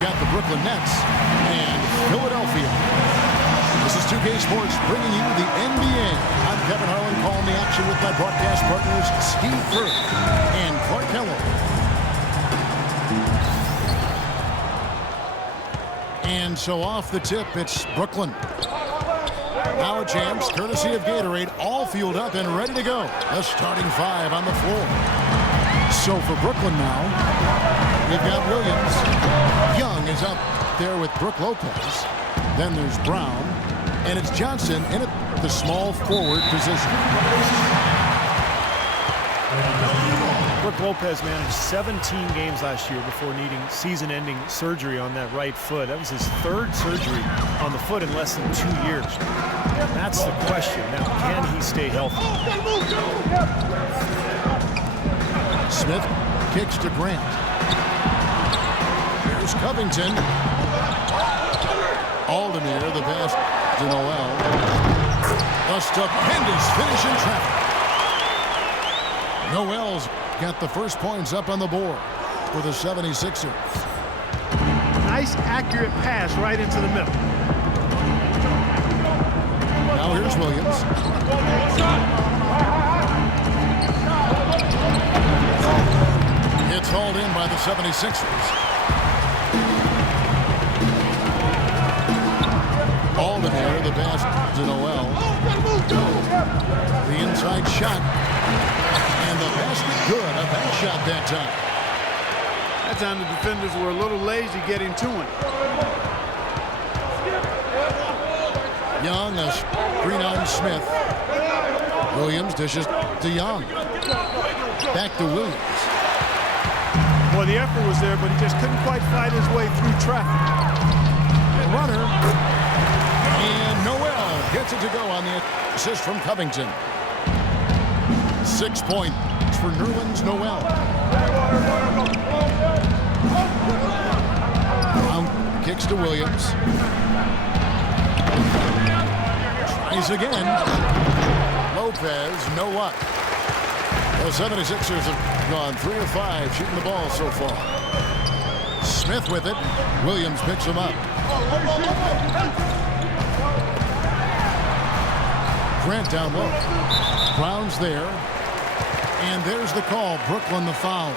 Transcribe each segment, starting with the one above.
Got the Brooklyn Nets and Philadelphia. This is 2K Sports bringing you the NBA. I'm Kevin Harlan calling the action with my broadcast partners Steve Kerr and Clark Kellogg. And so off the tip, it's Brooklyn. Now a chance, courtesy of Gatorade, all fueled up and ready to go. The starting five on the floor. So for Brooklyn now, we've got Williams. Young is up there with Brook Lopez. Then there's Brown. And it's Johnson in the small forward position. Brook Lopez managed 17 games last year before needing season-ending surgery on that right foot. That was his third surgery on the foot in less than 2 years. That's the question. Now, can he stay healthy? Smith kicks to Grant. Here's Covington. Aldemir, the pass to Noel. A stupendous finish in traffic. Noel's got the first points up on the board for the 76ers. Nice, accurate pass right into the middle. Now here's Williams. It's hauled in by the 76ers. Aldemir, the pass to Noel. The inside shot. And the basket good. A back shot that time. That time the defenders were a little lazy getting to him. Young, a screen on Smith. Williams dishes to Young. Back to Williams. Well, the effort was there, but he just couldn't quite fight his way through traffic. Runner. And Noel gets it to go on the assist from Covington. 6 points for Nerlens Noel. Brown kicks to Williams. Tries again. Lopez, no luck. The 76ers have gone 3 of 5 shooting the ball so far. Smith with it. Williams picks him up. Grant down low. Brown's there. And there's the call. Brooklyn the foul.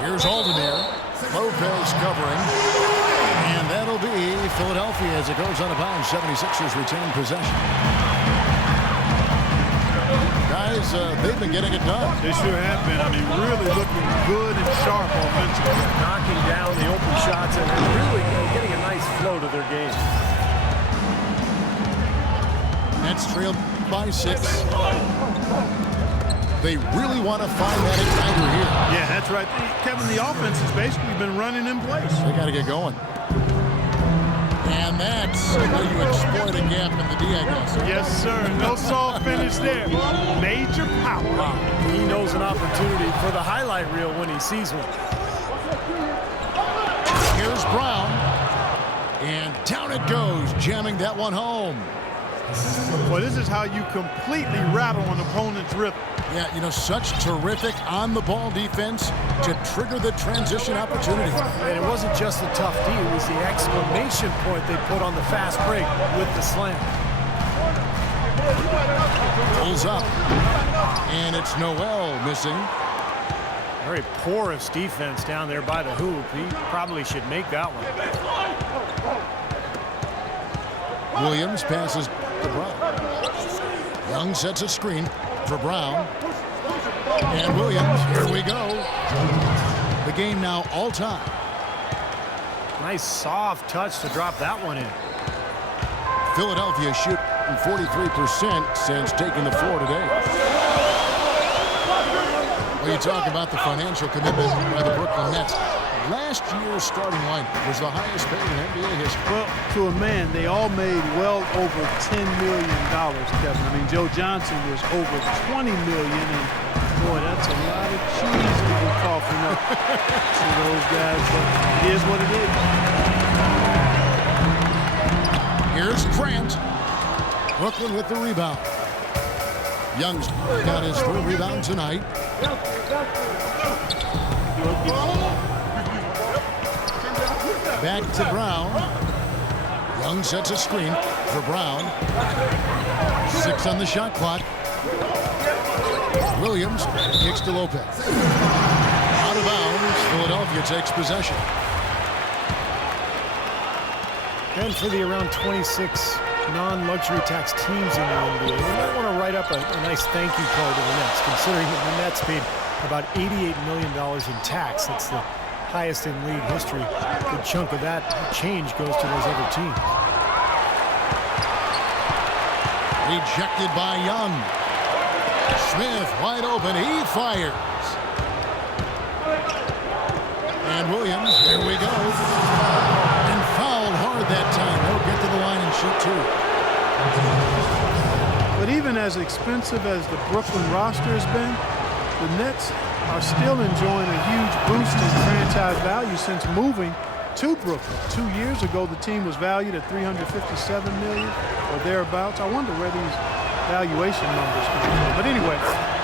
Here's Aldemir. Lopez covering. And that'll be Philadelphia as it goes out of bounds. 76ers retain possession. Guys, they've been getting it done. They sure have been. I mean, really looking good and sharp offensively. Knocking down the open shots and really getting a nice flow to their game. Nets trailed by 6. They really want to find that igniter here. Yeah, that's right. Kevin, the offense has basically been running in place. They got to get going. And that's how you exploit a gap in the D, I guess. Yes, sir. No soft finish there. Major power. Wow. He knows an opportunity for the highlight reel when he sees one. Here's Brown. And down it goes, jamming that one home. Well, this is how you completely rattle an opponent's rhythm. Yeah, you know, such terrific on-the-ball defense to trigger the transition opportunity. And it wasn't just the tough D, it was the exclamation point they put on the fast break with the slam. Pulls up. And it's Noel missing. Very porous defense down there by the hoop. He probably should make that one. Williams passes to Brown. Young sets a screen for Brown. And Williams, here we go. The game now all time. Nice soft touch to drop that one in. Philadelphia shooting 43% since taking the floor today. Well, you talk about the financial commitment by the Brooklyn Nets. Last year's starting line was the highest paid in NBA history. Well, to a man, they all made well over $10 million, Kevin. I mean, Joe Johnson was over $20 million, and boy, that's a lot of cheese to be coughing up to those guys. But it is what it is. Here's Grant. Brooklyn with the rebound. Young's got his third rebound tonight. Back to Brown. Young sets a screen for Brown. 6 on the shot clock. Williams kicks to Lopez. Out of bounds. Philadelphia takes possession. And for the around 26 non-luxury tax teams in the NBA, you might want to write up a nice thank you card to the Nets, considering that the Nets paid about $88 million in tax. That's the highest in league history. A good chunk of that change goes to those other teams. Rejected by Young. Smith wide open. He fires. And Williams, here we go. And fouled hard that time. He'll get to the line and shoot two. But even as expensive as the Brooklyn roster has been, the Nets are still enjoying a huge boost in franchise value since moving to Brooklyn. 2 years ago, the team was valued at $357 million or thereabouts. I wonder where these valuation numbers come from. But anyway,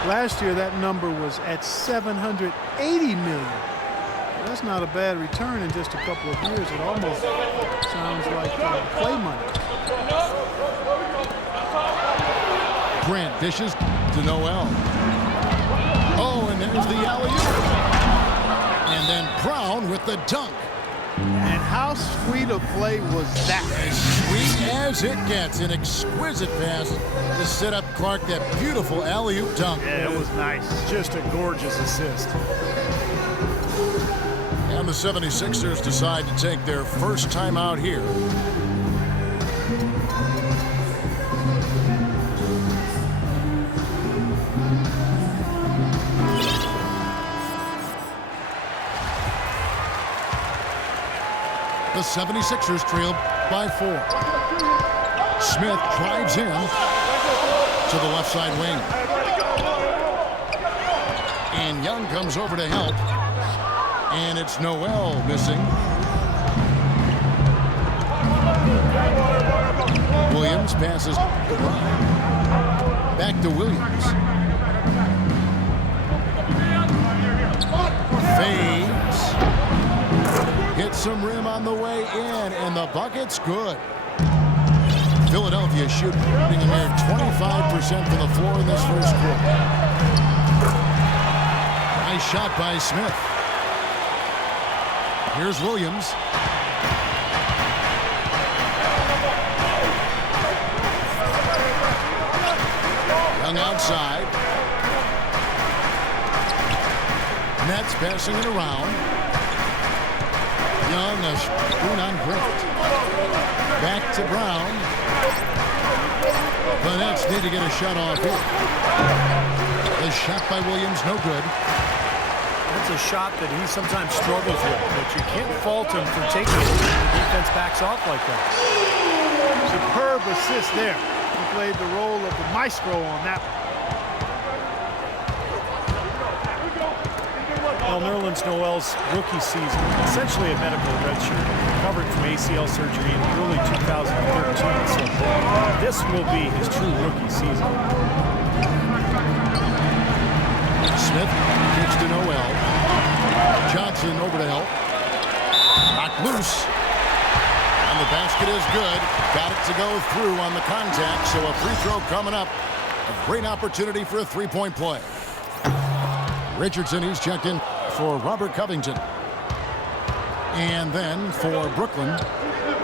last year that number was at $780 million. That's not a bad return in just a couple of years. It almost sounds like play money. Grant dishes to Noel. Oh, and there's the alley-oop. And then Brown with the dunk. And how sweet a play was that? As sweet as it gets. An exquisite pass to set up Clark. That beautiful alley-oop dunk. Yeah, it was nice. Just a gorgeous assist. And the 76ers decide to take their first time out here. The 76ers trail by 4. Smith drives in to the left side wing. And Young comes over to help. And it's Noel missing. Williams passes back to Williams. Fades. Hits some rim on the way in, and the bucket's good. Philadelphia shooting a mere 25% from the floor in this first quarter. Nice shot by Smith. Here's Williams. Young outside. Nets passing it around. Young, a screen on Grant. Back to Brown. The Nets need to get a shot off here. The shot by Williams, no good. That's a shot that he sometimes struggles with, but you can't fault him for taking it when the defense backs off like that. Superb assist there. He played the role of the maestro on that one. Well, Nerlens Noel's rookie season, essentially a medical redshirt, recovered from ACL surgery in early 2013, so this will be his true rookie season. Smith kicks to Noel. Johnson over to help. Knocked loose. And the basket is good. Got it to go through on the contact, so a free throw coming up. A great opportunity for a three-point play. Richardson, he's checked in for Robert Covington. And then for Brooklyn,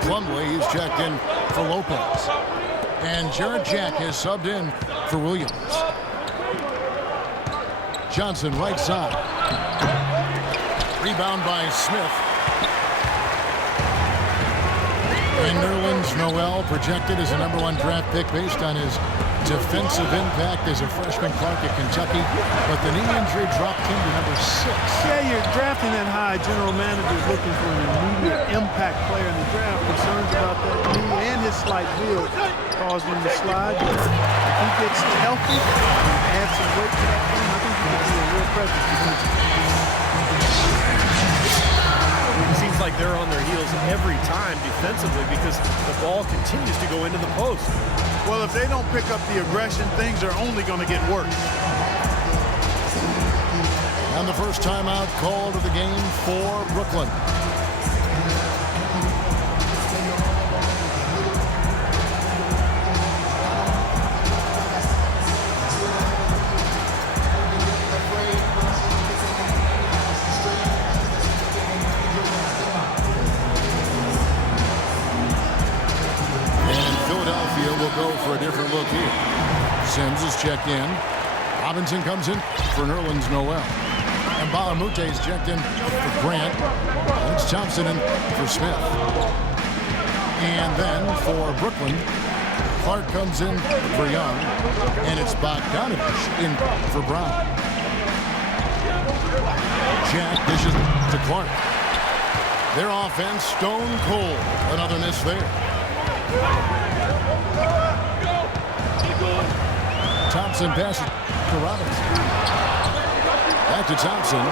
Plumlee, he's checked in for Lopez. And Jarrett Jack has subbed in for Williams. Johnson right side. Rebound by Smith. And Nerlens Noel projected as a #1 draft pick based on his defensive impact as a freshman Clark at Kentucky. But the knee injury dropped him to #6. Yeah, you're drafting that high. General manager's looking for an immediate impact player in the draft. Concerns about that knee and his slight build caused him to slide. If he gets healthy and adds some weight to that team, I think he could be a real presence. It seems like they're on their heels every time defensively because the ball continues to go into the post. Well, if they don't pick up the aggression, things are only going to get worse. And the first timeout called of the game for Brooklyn. Go for a different look here. Sims is checked in. Robinson comes in for Nerlens Noel. And Balamute is checked in for Grant. And it's Thompson in for Smith. And then for Brooklyn, Clark comes in for Young. And it's Bogdanovich in for Brown. Jack dishes to Clark. Their offense stone cold. Another miss there. Thompson passes to Robinson. Back to Thompson.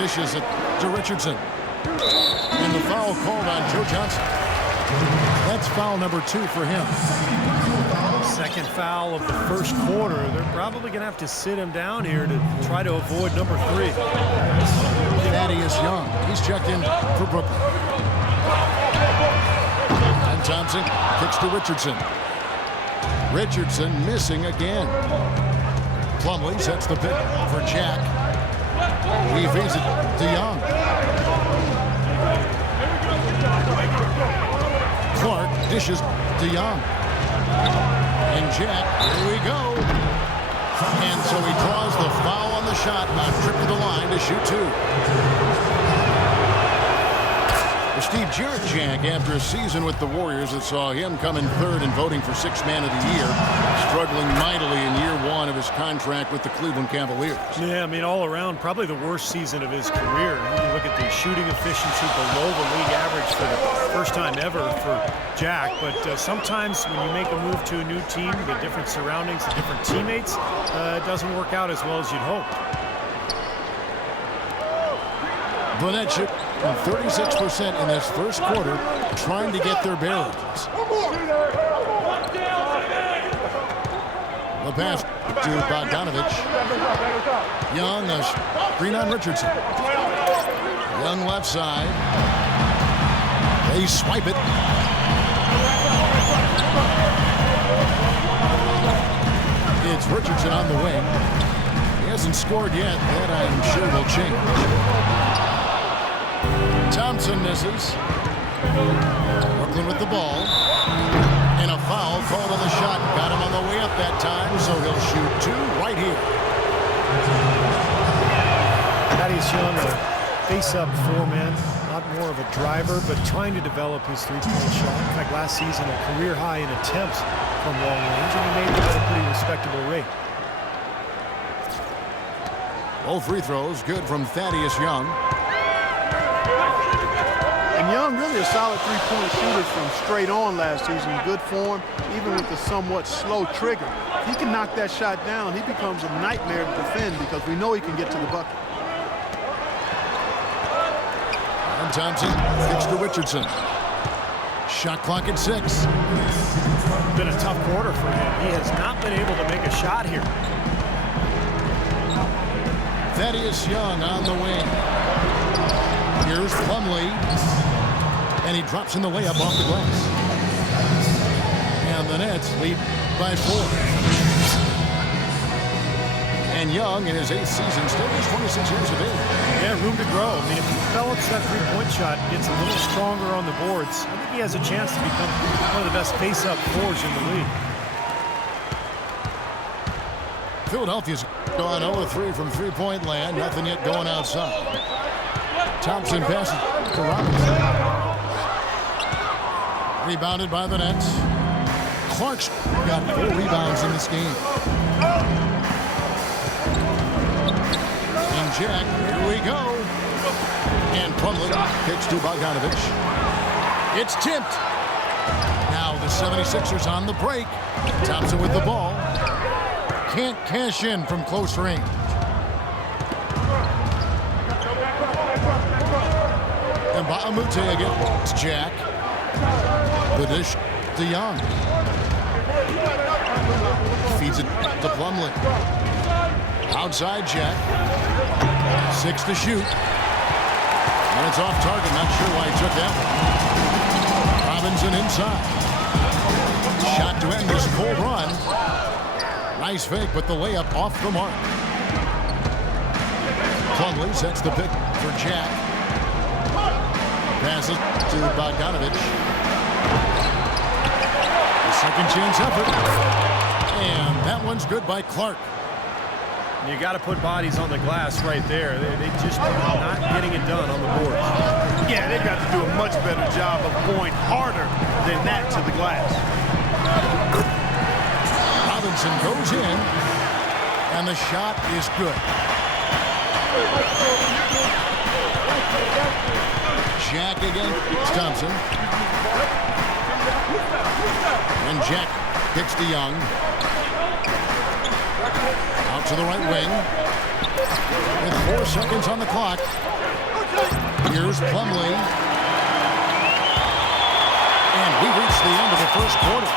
Dishes it to Richardson. And the foul called on Joe Johnson. That's foul number 2 for him. Second foul of the first quarter. They're probably going to have to sit him down here to try to avoid number 3. Thaddeus Young. He's checked in for Brooklyn. And Thompson kicks to Richardson. Richardson missing again. Plumlee sets the pick for Jack. He feeds it to Young. Clark dishes to Young. And Jack, here we go. And so he draws the foul on the shot, not trip to the line to shoot 2. Steve Jarchak, after a season with the Warriors that saw him come in 3rd in voting for 6th Man of the Year, struggling mightily in year 1 of his contract with the Cleveland Cavaliers. Yeah, I mean, all around, probably the worst season of his career. You look at the shooting efficiency below the league average for the first time ever for Jack. But sometimes when you make a move to a new team, the different surroundings, the different teammates, it doesn't work out as well as you'd hope. Burnett shoot 36% in this first quarter, trying to get their bearings. The pass to Bogdanovich. Young, a screen on Richardson. Young left side. They swipe it. It's Richardson on the wing. He hasn't scored yet. That I'm sure will change. Thompson misses. Brooklyn with the ball. And a foul called on the shot. Got him on the way up that time, so he'll shoot 2 right here. Thaddeus Young, a face-up 4-man. Not more of a driver, but trying to develop his 3-point shot. In fact, last season, a career high in attempts from long range, and he made it at a pretty respectable rate. Both free throws good from Thaddeus Young. And Young really a solid 3-point shooter from straight on last season. Good form, even with the somewhat slow trigger. If he can knock that shot down, he becomes a nightmare to defend because we know he can get to the bucket. And Thompson kicks to Richardson. Shot clock at 6. Been a tough quarter for him. He has not been able to make a shot here. Thaddeus Young on the wing. Here's Plumlee. And he drops in the layup off the glass. And the Nets lead by 4. And Young, in his 8th season, still is 26 years of age. Yeah, room to grow. I mean, if he develops that 3-point shot, gets a little stronger on the boards, I think he has a chance to become one of the best face-up 4s in the league. Philadelphia's gone 0-3 from 3-point land. Nothing yet going outside. Thompson passes to Robinson. Rebounded by the Nets. Clark's got 4 rebounds in this game. And Jack, here we go. And Plumlee kicks to Bogdanovich. It's tipped. Now the 76ers on the break. Thompson with the ball. Can't cash in from close range. Ba'amute against Jack. The dish to Young. Feeds it to Plumlee. Outside Jack. 6 to shoot. And it's off target. Not sure why he took that one. Robinson inside. Shot to end this cold run. Nice fake, but the layup off the mark. Plumlee sets the pick for Jack. Passes to Bogdanovich. Second chance effort. And that one's good by Clark. You got to put bodies on the glass right there. They just are not getting it done on the board. Yeah, they've got to do a much better job of going harder than that to the glass. Robinson goes in, and the shot is good. Jack against Thompson. And Jack kicks to Young. Out to the right wing. With 4 seconds on the clock. Here's Plumlee. And we reach the end of the first quarter.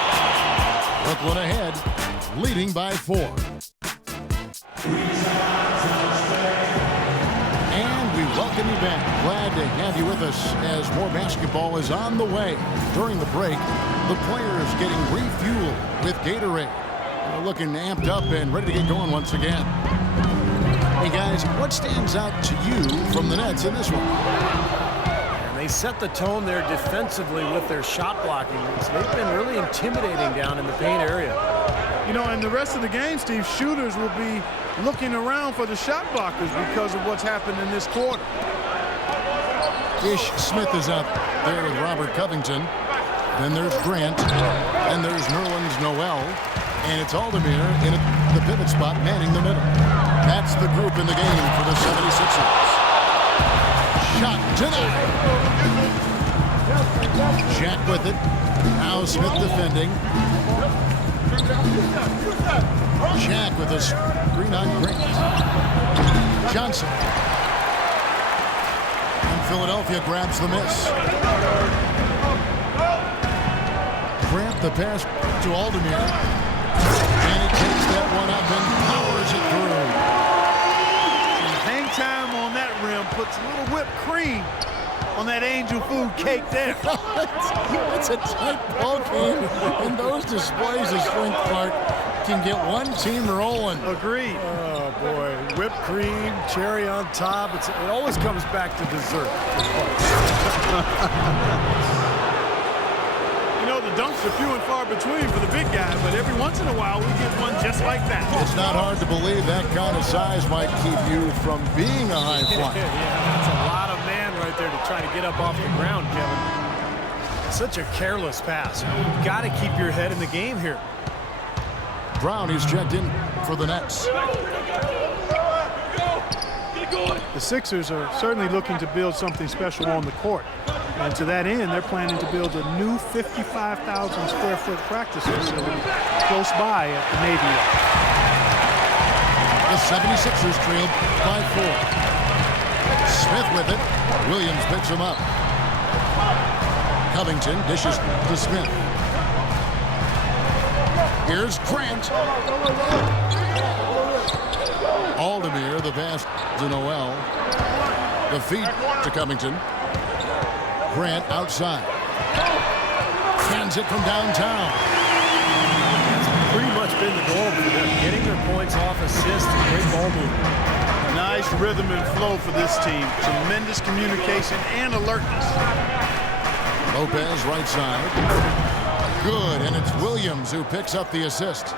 Brooklyn ahead, leading by 4. And we welcome you back. Glad to have you with us as more basketball is on the way. During the break, the players getting refueled with Gatorade. They're looking amped up and ready to get going once again. Hey guys, what stands out to you from the Nets in this one? And they set the tone there defensively with their shot blocking. They've been really intimidating down in the paint area. You know, and the rest of the game, Steve, shooters will be looking around for the shot blockers because of what's happened in this quarter. Ish Smith is out there with Robert Covington. Then there's Grant. Then there's Nerlens Noel. And it's Aldemir in the pivot spot, manning the middle. That's the group in the game for the 76ers. Shot denied. Jack with it. Now Smith defending. Jack with a screen on Grant. Johnson. And Philadelphia grabs the miss. Grant the pass to Aldemir. And he takes that one up and powers it through. And hang time on that rim puts a little whipped cream on that angel food cake there. It's a tight ball game, and those displays of strength, Clark, can get one team rolling. Agreed. Oh, boy. Whipped cream, cherry on top. It always comes back to dessert. The dunks are few and far between for the big guy, but every once in a while we get one just like that. It's not hard to believe that kind of size might keep you from being a high flyer. Yeah, that's a lot of man right there to try to get up off the ground, Kevin. Such a careless pass. You've got to keep your head in the game here. Brown is checked in for the Nets. The Sixers are certainly looking to build something special on the court. And to that end, they're planning to build a new 55,000 square foot practice facility close by at the Navy Yard. The 76ers trailed by 4. Smith with it. Williams picks him up. Covington dishes to Smith. Here's Grant. Aldemir, the pass to Noel. The feed to Covington. Grant outside. Hands it from downtown. That's pretty much been the goal for them. Getting their points off assists, great ball movement. Nice rhythm and flow for this team. Tremendous communication and alertness. Lopez right side. Good, and it's Williams who picks up the assist.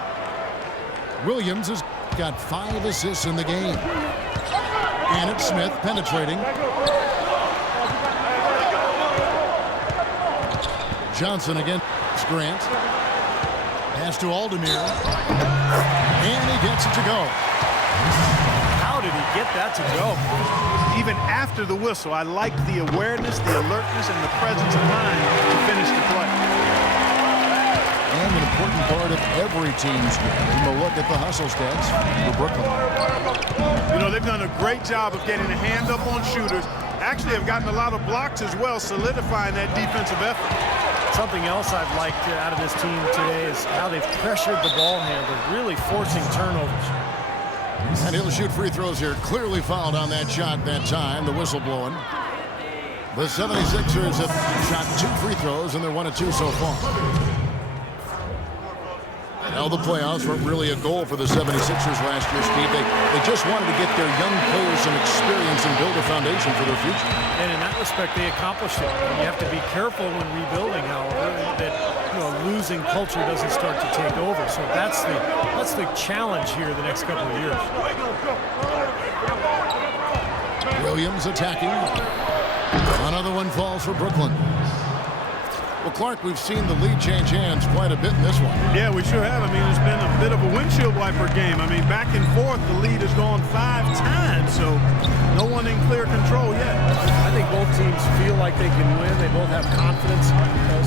Williams has got 5 assists in the game. And it's Smith penetrating. Johnson against Grant. Pass to Aldemir. And he gets it to go. How did he get that to go? Even after the whistle, I liked the awareness, the alertness, and the presence of mind to finish the play. And an important part of every team's game. A look at the hustle stats for Brooklyn. You know, they've done a great job of getting a hand up on shooters actually have gotten a lot of blocks as well, solidifying that defensive effort. Something else I've liked out of this team today is how they've pressured the ball handler, really forcing turnovers. And he'll shoot free throws here. Clearly fouled on that shot that time. The whistle blowing. The 76ers have shot 2 free throws, and they're 1 of 2 so far. Now the playoffs weren't really a goal for the 76ers last year, Steve. They just wanted to get their young players some experience and build a foundation for their future. And in that respect, they accomplished it. You have to be careful when rebuilding, however, that losing culture doesn't start to take over. So that's the challenge here the next couple of years. Williams attacking. Another one falls for Brooklyn. Well, Clark, we've seen the lead change hands quite a bit in this one. Yeah, we sure have. I mean, it's been a bit of a windshield wiper game. I mean, back and forth, the lead has gone 5 times, so no one in clear control yet. I think both teams feel like they can win. They both have confidence.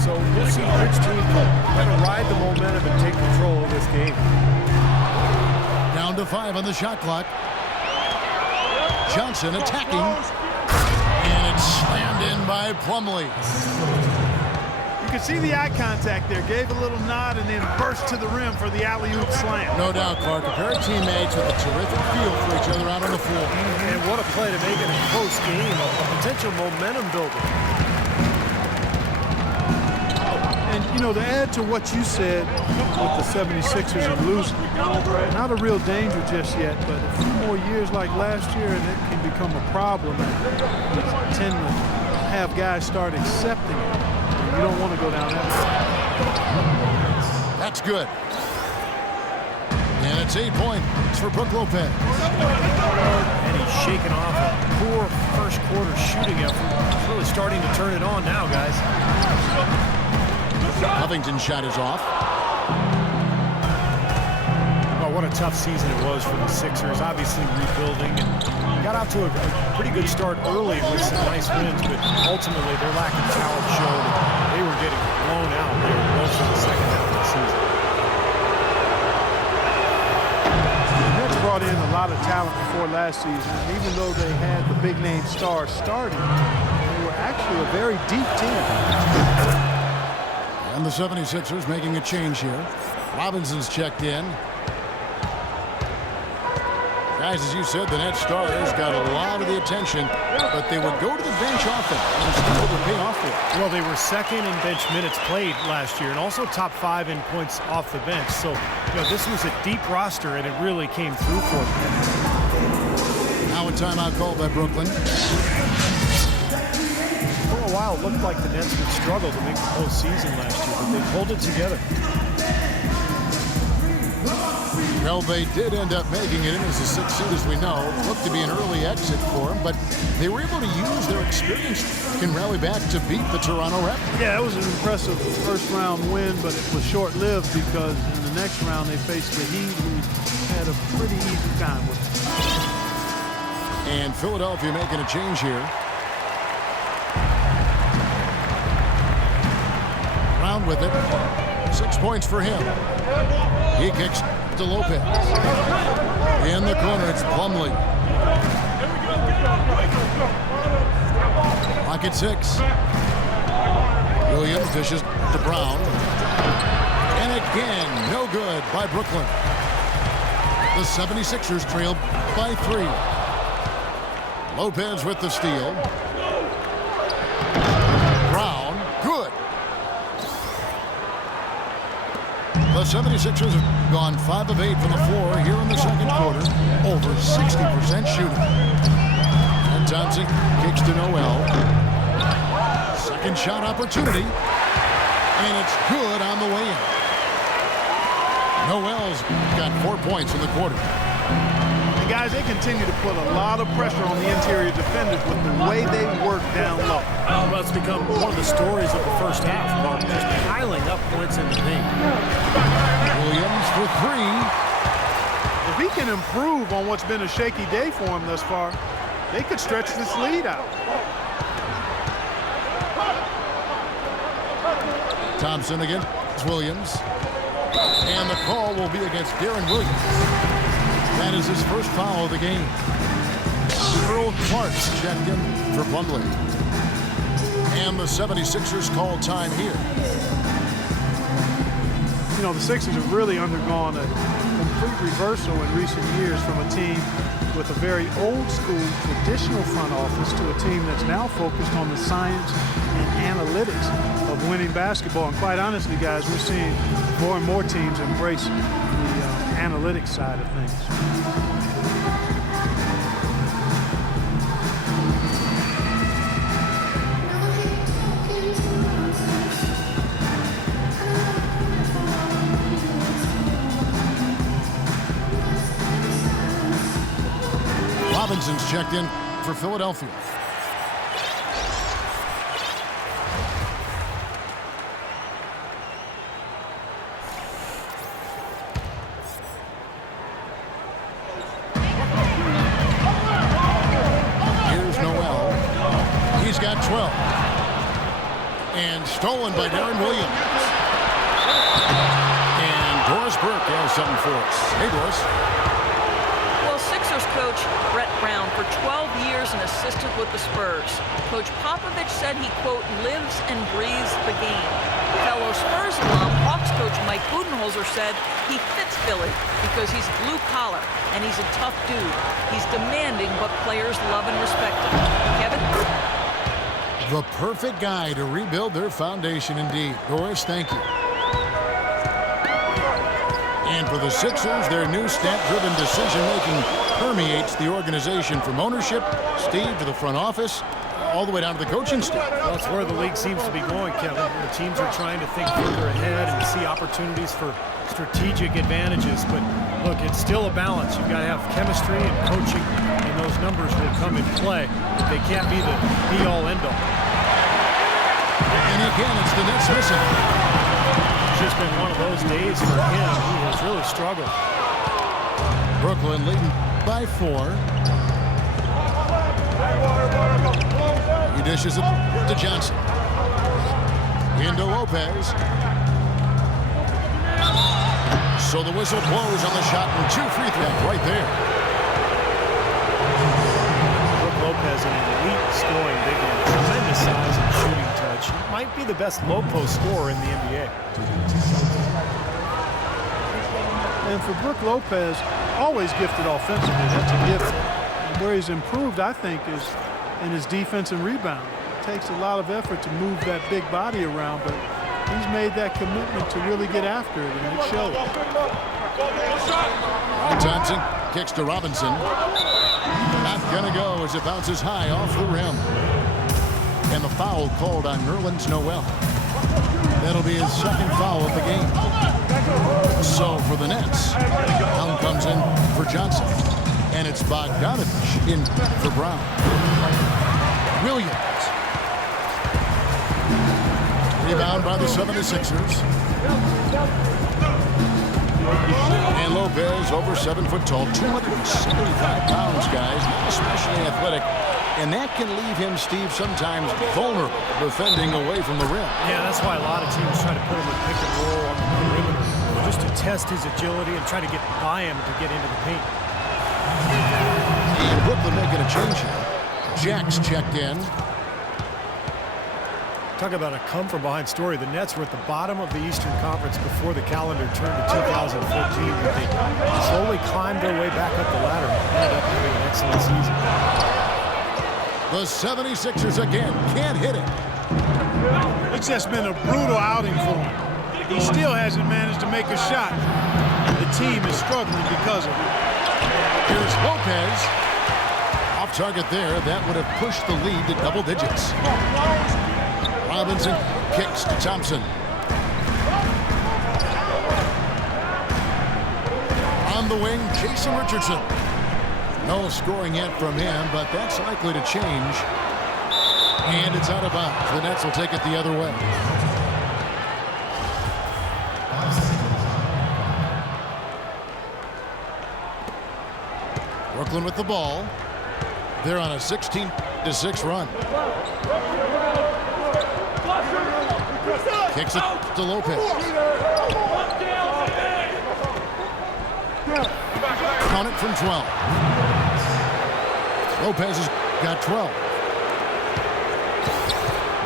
So we'll see which team can kind of ride the momentum and take control of this game. Down to 5 on the shot clock. Johnson attacking. And it's slammed in by Plumlee. You can see the eye contact there. Gave a little nod and then burst to the rim for the alley-oop slam. No doubt, Clark. A pair of teammates with a terrific feel for each other out on the floor. And what a play to make it a close game, a potential momentum builder. And, to add to what you said with the 76ers and losing, not a real danger just yet, but a few more years like last year, and it can become a problem. You tend to have guys start accepting it. You don't want to go down that way. That's good. And it's 8 points for Brook Lopez. And he's shaking off a poor first quarter shooting effort. He's really starting to turn it on now, guys. Covington's shot is off. Well, what a tough season it was for the Sixers. Obviously rebuilding and got out to a pretty good start early with some nice wins, but ultimately their lack of talent showed. They were getting blown out there most of the second half of the season. The Nets brought in a lot of talent before last season, and even though they had the big name stars starting, they were actually a very deep team. And the 76ers making a change here. Robinson's checked in. Guys, as you said, the Nets stars got a lot of the attention, but they would go to the bench often, and still would pay off for it. Well, they were second in bench minutes played last year and also top 5 in points off the bench. So, this was a deep roster, and it really came through for them. Now a timeout called by Brooklyn. For a while, it looked like the Nets would struggle to make the postseason last year, but they pulled it together. Well, they did end up making it in as a 6th seed, as we know. It looked to be an early exit for them, but they were able to use their experience and rally back to beat the Toronto Raptors. Yeah, it was an impressive first-round win, but it was short-lived because in the next round they faced the Heat, who had a pretty easy time with it. And Philadelphia making a change here. Round with it. 6 points for him. He kicks to Lopez. In the corner, it's Plumlee. Clock at 6. Williams dishes to Brown. And again, no good by Brooklyn. The 76ers trail by 3. Lopez with the steal. Brown, good. The 76ers have gone 5 of 8 from the floor here in the second quarter. Over 60% shooting. And Thompson kicks to Noel. Second shot opportunity. And it's good on the way in. Noel's got 4 points in the quarter. And guys, they continue to put a lot of pressure on the interior defenders with the way they work down low. Well, it's become one of the stories of the first half, Mark, just piling up points in the paint. Williams for 3. If he can improve on what's been a shaky day for him thus far, they could stretch this lead out. Thompson against Williams. And the call will be against Darren Williams. That is his first foul of the game. Earl Clark's checked in for Plumlee. And the 76ers call time here. You know, the Sixers have really undergone a complete reversal in recent years from a team with a very old school traditional front office to a team that's now focused on the science and analytics of winning basketball. And quite honestly, guys, we're seeing more and more teams embrace the analytics side of things. Robinson's checked in for Philadelphia. Here's Noel. He's got 12. And stolen by Darren Williams. And Doris Burke has something for us. Hey, Doris. Sixers coach Brett Brown, for 12 years an assistant with the Spurs. Coach Popovich said he, quote, lives and breathes the game. Fellow Spurs alum, Hawks coach Mike Budenholzer said he fits Philly because he's blue collar and he's a tough dude. He's demanding, but players love and respect him. Kevin? The perfect guy to rebuild their foundation indeed. Doris, thank you. And for the Sixers, their new stat-driven decision-making permeates the organization from ownership, Steve, to the front office, all the way down to the coaching staff. Well, that's where the league seems to be going, Kevin. The teams are trying to think further ahead and see opportunities for strategic advantages. But look, it's still a balance. You've got to have chemistry and coaching, and those numbers will come in play. But they can't be the be-all, end-all. And again, it's the Nets missing. It's just been one of those days for him. He has really struggled. Brooklyn leading by 4. He dishes it to Johnson. Into Lopez. So the whistle blows on the shot and 2 free throws right there. Lopez, an elite scoring big man, tremendous size and shooting touch. He might be the best low post scorer in the NBA. And for Brook Lopez, always gifted offensively. That's a gift. And where he's improved, I think, is in his defense and rebound. It takes a lot of effort to move that big body around, but he's made that commitment to really get after it, and it shows. Thompson kicks to Robinson. Not gonna go as it bounces high off the rim. And the foul called on Nerlens Noel. That'll be his second foul of the game. So for the Nets, Brown comes in for Johnson. And it's Bogdanovich in for Brown. Williams. Rebound by the 76ers. And Lopez, over 7 foot tall, 275 pounds, guys, especially athletic. And that can leave him, Steve, sometimes vulnerable, defending away from the rim. Yeah, that's why a lot of teams try to put him in pick and roll on the perimeter, just to test his agility and try to get by him to get into the paint. And Brooklyn making a change here. Jack's checked in. Talk about a come-from-behind story. The Nets were at the bottom of the Eastern Conference before the calendar turned to 2014. But they slowly climbed their way back up the ladder and ended up having an excellent season. The 76ers again can't hit it. It's just been a brutal outing for him. He still hasn't managed to make a shot. The team is struggling because of it. Here's Lopez. Off target there. That would have pushed the lead to double digits. Robinson kicks to Thompson. On the wing, Jason Richardson. No scoring yet from him, but that's likely to change. And it's out of bounds. The Nets will take it the other way. Brooklyn with the ball. They're on a 16-6 run. Kicks it to Lopez. Count it from 12. Lopez has got 12.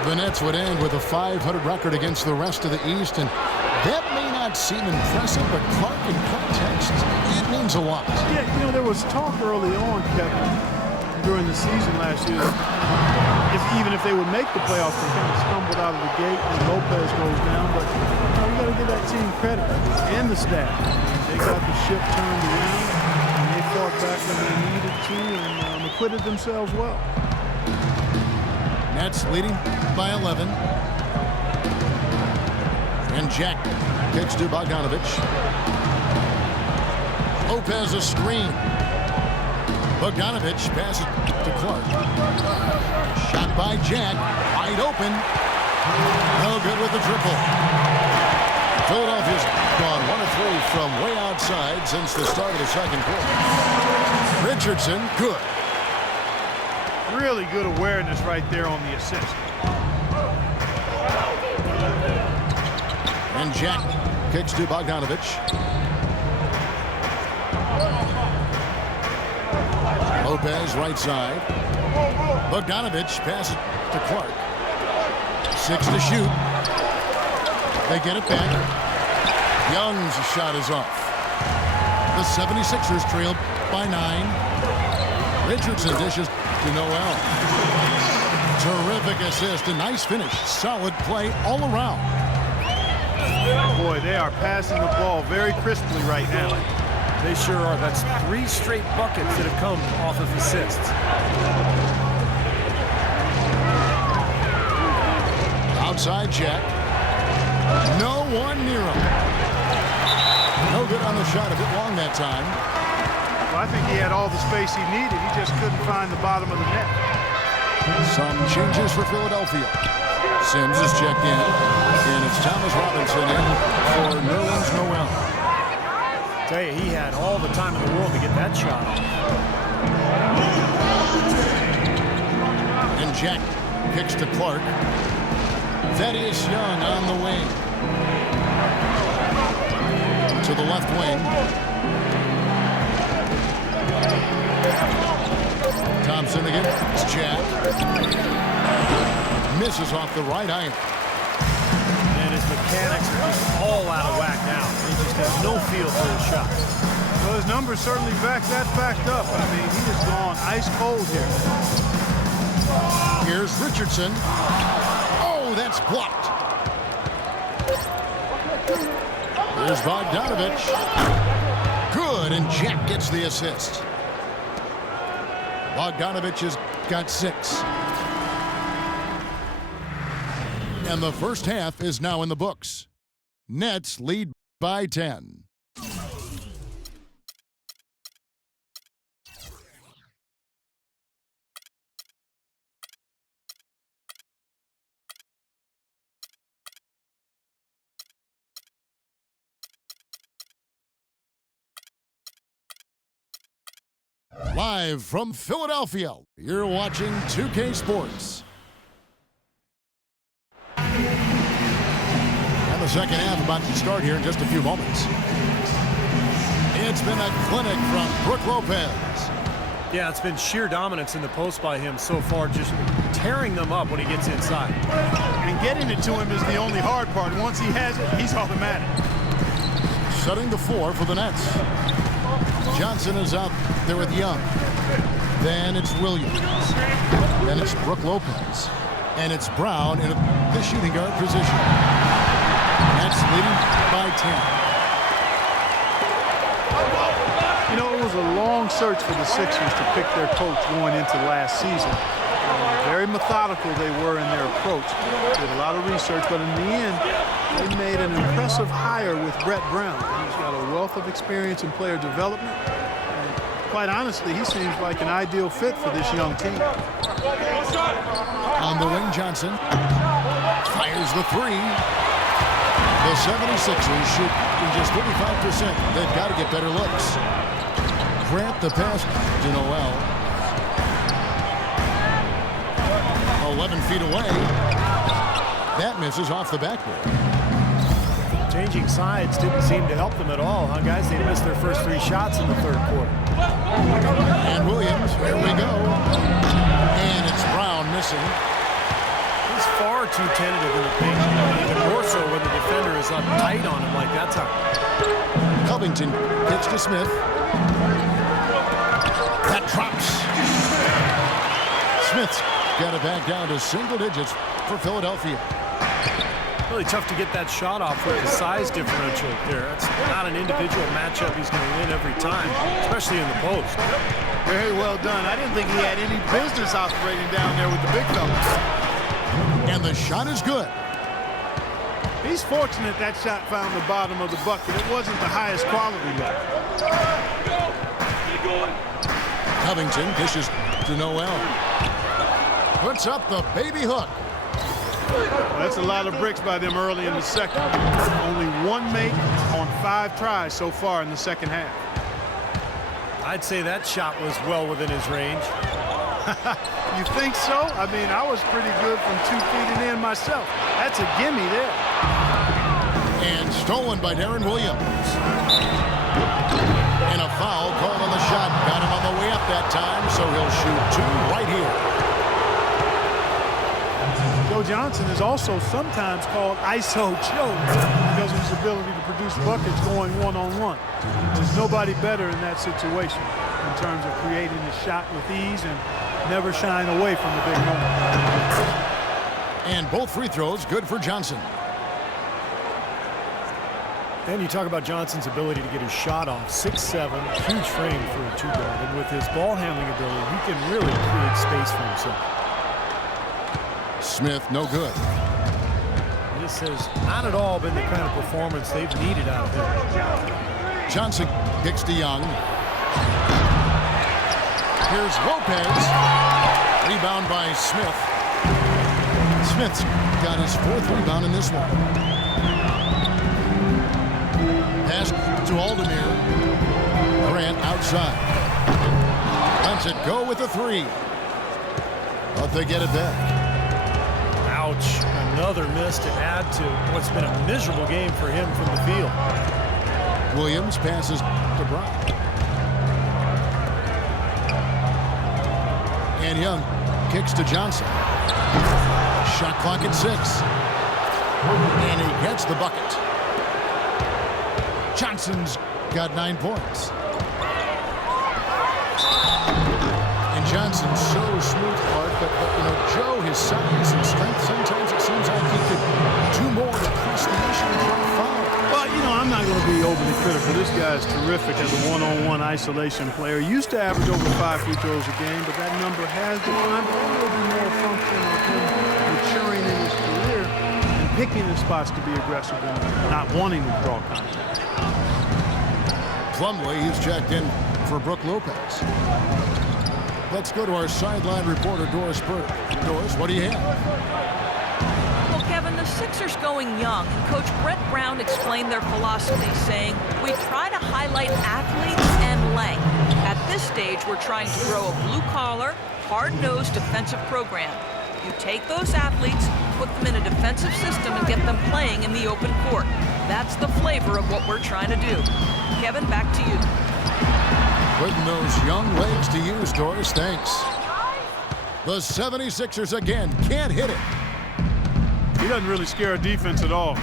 The Nets would end with a 500 record against the rest of the East, and that may not seem impressive, but Clark, in context, it means a lot. Yeah, you know, there was talk early on, Kevin, during the season last year, even if they would make the playoffs, they kind of stumbled out of the gate and Lopez goes down. But we got to give that team credit and the staff. They got the ship turned around, and they fought back when they needed to and acquitted themselves well. Nets leading by 11. And Jack kicks to Bogdanovich. Lopez a screen. Bogdanovich passes to Clark. Shot by Jack. Wide open. No good with the triple. Philadelphia's gone 1 of 3 from way outside since the start of the second quarter. Richardson, good. Really good awareness right there on the assist. And Jack kicks to Bogdanovich. Lopez right side. Bogdanovich passes to Clark. 6 to shoot. They get it back. Young's shot is off. The 76ers trail by 9. Richardson dishes to Noel. Terrific assist, a nice finish. Solid play all around. Boy, they are passing the ball very crisply right now. They sure are. That's 3 straight buckets that have come off of assists. Outside Jack. No one near him. No good on the shot, a bit long that time. Well, I think he had all the space he needed. He just couldn't find the bottom of the net. Some changes for Philadelphia. Sims is checked in, and it's Thomas Robinson in for Nerlens Noel. Tell you, he had all the time in the world to get that shot off. And Jack kicks to Clark. Thaddeus Young on the wing. To the left wing. Thompson again. It's Jack. Misses off the right iron. And his mechanics are just all out of whack now. He just has no feel for his shot. Well, his numbers certainly back that fact up. I mean, he has gone ice cold here. Here's Richardson. Oh, that's blocked. Here's Bogdanovich. Good, and Jack gets the assist. Bogdanovich has got 6. And the first half is now in the books. Nets lead by 10. Live from Philadelphia, you're watching 2K Sports. And the second half about to start here in just a few moments. It's been a clinic from Brook Lopez. Yeah, it's been sheer dominance in the post by him so far, just tearing them up when he gets inside. And getting it to him is the only hard part. Once he has it, he's automatic. Setting the floor for the Nets. Johnson is out there with Young. Then it's Williams. Then it's Brook Lopez. And it's Brown in the shooting guard position. Nets leading by 10. You know, it was a long search for the Sixers to pick their coach going into last season. Very methodical they were in their approach. Did a lot of research, but in the end, they made an impressive hire with Brett Brown. He's got a wealth of experience in player development. And quite honestly, he seems like an ideal fit for this young team. On the wing, Johnson fires the 3. The 76ers shoot in just 35%. They've got to get better looks. Grant the pass to Noel. 11 feet away. That misses off the backboard. Changing sides didn't seem to help them at all, huh, guys? They missed their first 3 shots in the third quarter. And Williams, here we go. missing. He's far too tentative in the paint, even more so when the defender is up tight on him like that time. Covington pitch to Smith. That drops. Smith's got it back down to single digits for Philadelphia. Really tough to get that shot off with the size differential there. That's not an individual matchup he's going to win every time, especially in the post. Very well done. I didn't think he had any business operating down there with the big fellas. And the shot is good. He's fortunate that shot found the bottom of the bucket. It wasn't the highest quality look. Covington dishes to Noel. Puts up the baby hook. Well, that's a lot of bricks by them early in the second. Only one make on 5 tries so far in the second half. I'd say that shot was well within his range. You think so? I mean, I was pretty good from 2 feet and in myself. That's a gimme there. And stolen by Darren Williams. And a foul called on the shot. Got him on the way up that time, so he'll shoot 2 right here. Joe Johnson is also sometimes called ISO Joe because of his ability to produce buckets going one-on-one. There's nobody better in that situation in terms of creating the shot with ease and never shying away from the big moment. And both free throws good for Johnson. And you talk about Johnson's ability to get his shot off. 6'7", huge frame for a 2-guard. And with his ball handling ability, he can really create space for himself. Smith, no good. This has not at all been the kind of performance they've needed out of him. Johnson kicks to Young. Here's Lopez. Rebound by Smith. Smith's got his 4th rebound in this one. Pass to Aldemir. Grant outside. Lets it go with a 3. But they get it back. Ouch. Another miss to add to what's been a miserable game for him from the field. Williams passes to Brown. And Young kicks to Johnson. Shot clock at 6. And he gets the bucket. Johnson's got 9 points. And Johnson's so smooth, Clark, but you know, Joe, his size and strength, sometimes it seems like he could do more to press the issue and try to foul. Well, you know, I'm not going to be overly critical. This guy is terrific as a one-on-one isolation player. He used to average over 5 free throws a game, but that number has declined. But it will be more a function of him maturing in his career and picking his spots to be aggressive and not wanting to draw contact. Plumlee, he's checked in for Brook Lopez. Let's go to our sideline reporter, Doris Burke. Doris, what do you have? Well, Kevin, the Sixers going young, and Coach Brett Brown explained their philosophy, saying, we try to highlight athletes and length. At this stage, we're trying to grow a blue-collar, hard-nosed defensive program. You take those athletes, put them in a defensive system, and get them playing in the open court. That's the flavor of what we're trying to do. Kevin, back to you. Putting those young legs to use, Doris. Thanks. The 76ers again can't hit it. He doesn't really scare a defense at all.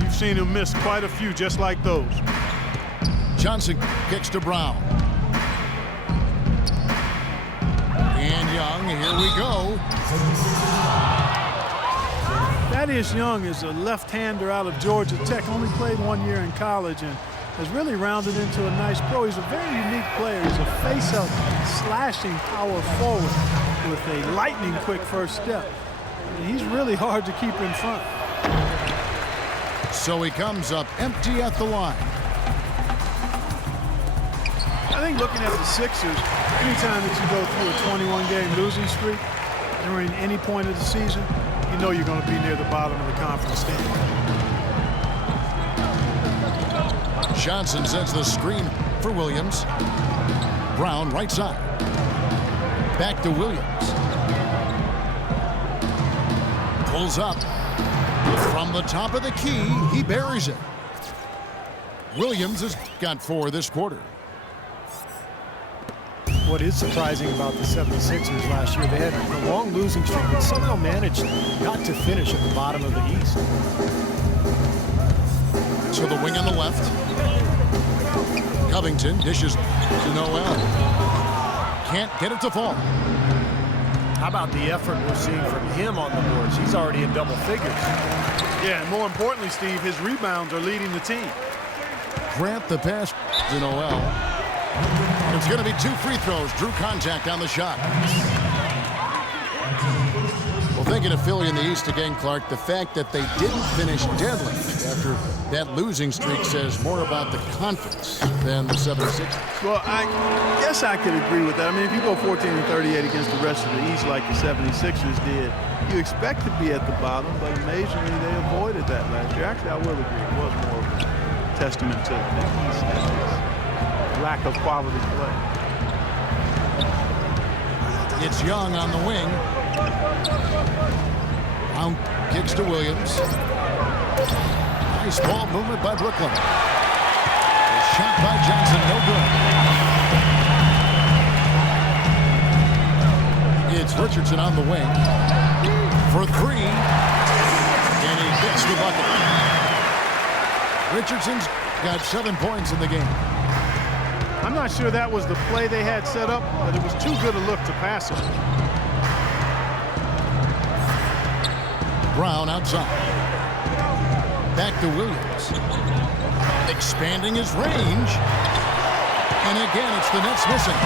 You've seen him miss quite a few just like those. Johnson kicks to Brown. And Young, here we go. Thaddeus Young is a left-hander out of Georgia Tech. Only played 1 year in college and has really rounded into a nice pro. He's a very unique player. He's a face-up, slashing power forward with a lightning-quick first step. And he's really hard to keep in front. So he comes up empty at the line. I think looking at the Sixers, anytime that you go through a 21-game losing streak during any point of the season, you know you're going to be near the bottom of the conference standing. Johnson sends the screen for Williams. Brown right side. Back to Williams. Pulls up. From the top of the key, he buries it. Williams has got 4 this quarter. what is surprising about the 76ers last year. They had a long losing streak, but somehow managed not to finish at the bottom of the East. To the wing on the left. Covington dishes to Noel. Can't get it to fall. How about the effort we're seeing from him on the boards? He's already in double figures. Yeah, and more importantly, Steve, his rebounds are leading the team. Grant the pass to Noel. It's going to be 2 free throws. Drew contact on the shot. Well, thinking of Philly in the East again, Clark, the fact that they didn't finish deadly after that losing streak says more about the conference than the 76ers. Well, I guess I could agree with that. I mean, if you go 14-38 against the rest of the East like the 76ers did, you expect to be at the bottom, but amazingly they avoided that last year. Actually, I will agree. It was more of a testament to the East and its lack of quality play. It's Young on the wing. Brown kicks to Williams. Nice ball movement by Brooklyn. A shot by Johnson, no good. It's Richardson on the wing for 3, and he gets the bucket. Richardson's got 7 points in the game. I'm not sure that was the play they had set up, but it was too good a look to pass it. Brown outside. Back to Williams. Expanding his range. And again, it's the Nets missing.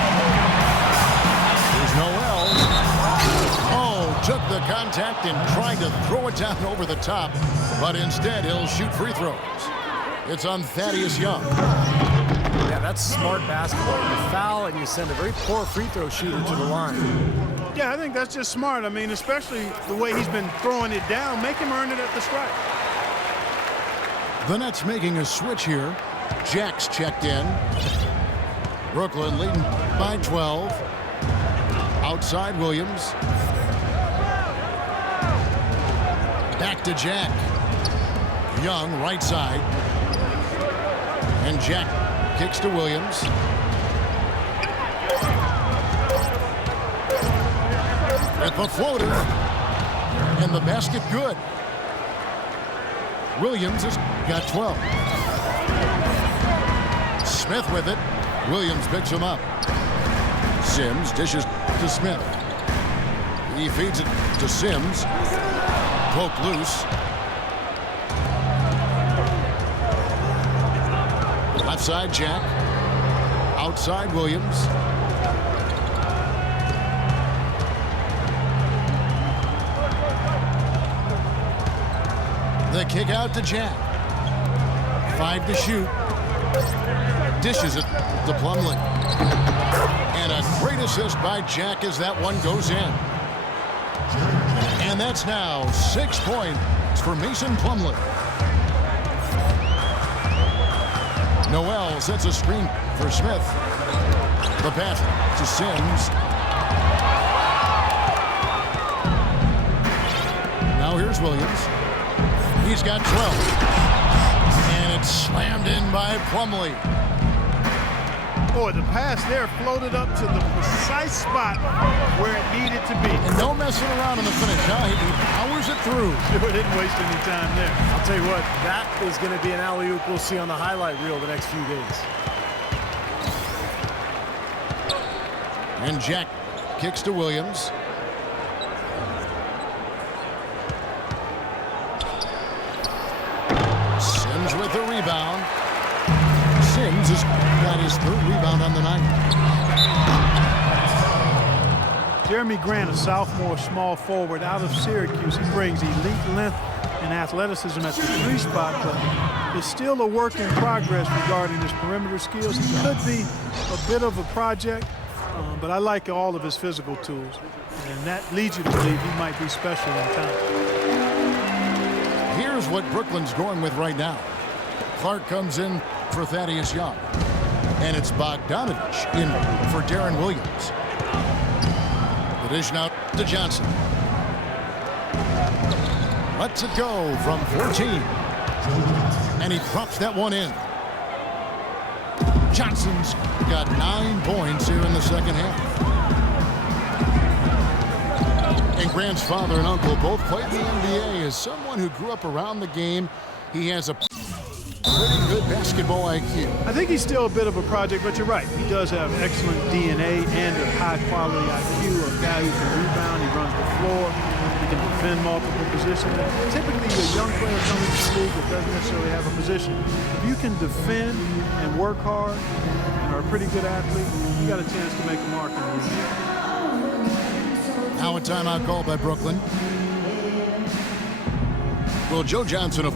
There's Noel. Oh, took the contact and tried to throw it down over the top, but instead he'll shoot free throws. It's on Thaddeus Young. Yeah, that's smart basketball. You foul and you send a very poor free throw shooter to the line. Yeah, I think that's just smart. I mean, especially the way he's been throwing it down. Make him earn it at the stripe. The Nets making a switch here. Jack's checked in. Brooklyn leading by 12. Outside Williams. Back to Jack. Young right side. And Jack kicks to Williams. At the floater. And the basket good. Williams has got 12. Smith with it. Williams picks him up. Sims dishes to Smith. He feeds it to Sims. Poke loose. Left side Jack. Outside Williams. The kick out to Jack. 5 to shoot. Dishes it to Plumlee. And a great assist by Jack as that one goes in. And that's now 6 points for Mason Plumlee. Noel sets a screen for Smith. The pass to Sims. Now here's Williams. He's got 12. And it's slammed in by Plumlee. Boy, the pass there floated up to the precise spot where it needed to be. And no messing around in the finish, huh? He powers it through. Sure didn't waste any time there. I'll tell you what, that is going to be an alley-oop we'll see on the highlight reel the next few days. And Jack kicks to Williams. Sims with the rebound. Sims has got his 3rd rebound on the night. Jeremy Grant, a sophomore small forward out of Syracuse. He brings elite length and athleticism at the 3 spot, but is still a work in progress regarding his perimeter skills. He could be a bit of a project, but I like all of his physical tools. And that leads you to believe he might be special in time. Here's what Brooklyn's going with right now. Clark comes in for Thaddeus Young. And it's Bogdanovich in for Darren Williams. The dish now to Johnson. Lets it go from 14. And he drops that one in. Johnson's got 9 points here in the second half. Grant's father and uncle both played in the NBA. As someone who grew up around the game, he has a pretty good basketball IQ. I think he's still a bit of a project, but you're right. He does have excellent DNA and a high-quality IQ. A guy who can rebound, he runs the floor, he can defend multiple positions. Typically, a young player coming to the league that doesn't necessarily have a position. If you can defend and work hard and are a pretty good athlete, you got a chance to make a mark in the league. Now a timeout call by Brooklyn. Well, Joe Johnson of